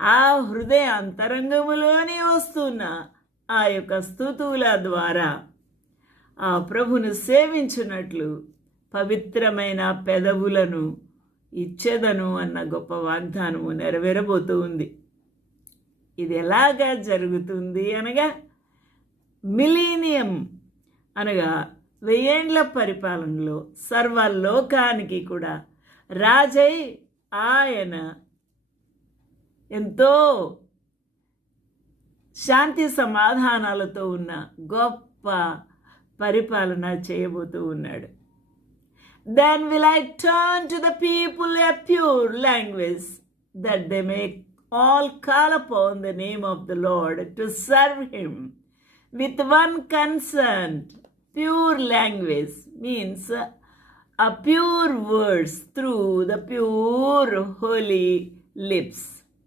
ఆ హృదయ అంతరంగములోని వస్తున్న ఆ యొక్క స్తుతుల ద్వారా ఆ ప్రభును సేవించున్నట్లు పవిత్రమైన పెదవులను ఇచ్చేదను అన్న గొప్ప వాగ్దానము నెరవేరబోతూ ఉంది. ఇది ఎలాగా జరుగుతుంది అనగా మిలీనియం అనగా 1000 ఏండ్ల పరిపాలనలో సర్వలోకానికి కూడా రాజై ఆయన ఎంతో శాంతి సమాధానాలతో ఉన్న గొప్ప పరిపాలన చేయబోతూ ఉన్నాడు. Then will I turn to the people a pure language, that they may all call upon the name of the Lord to serve him with one consent. Pure language means a pure words through the pure holy lips.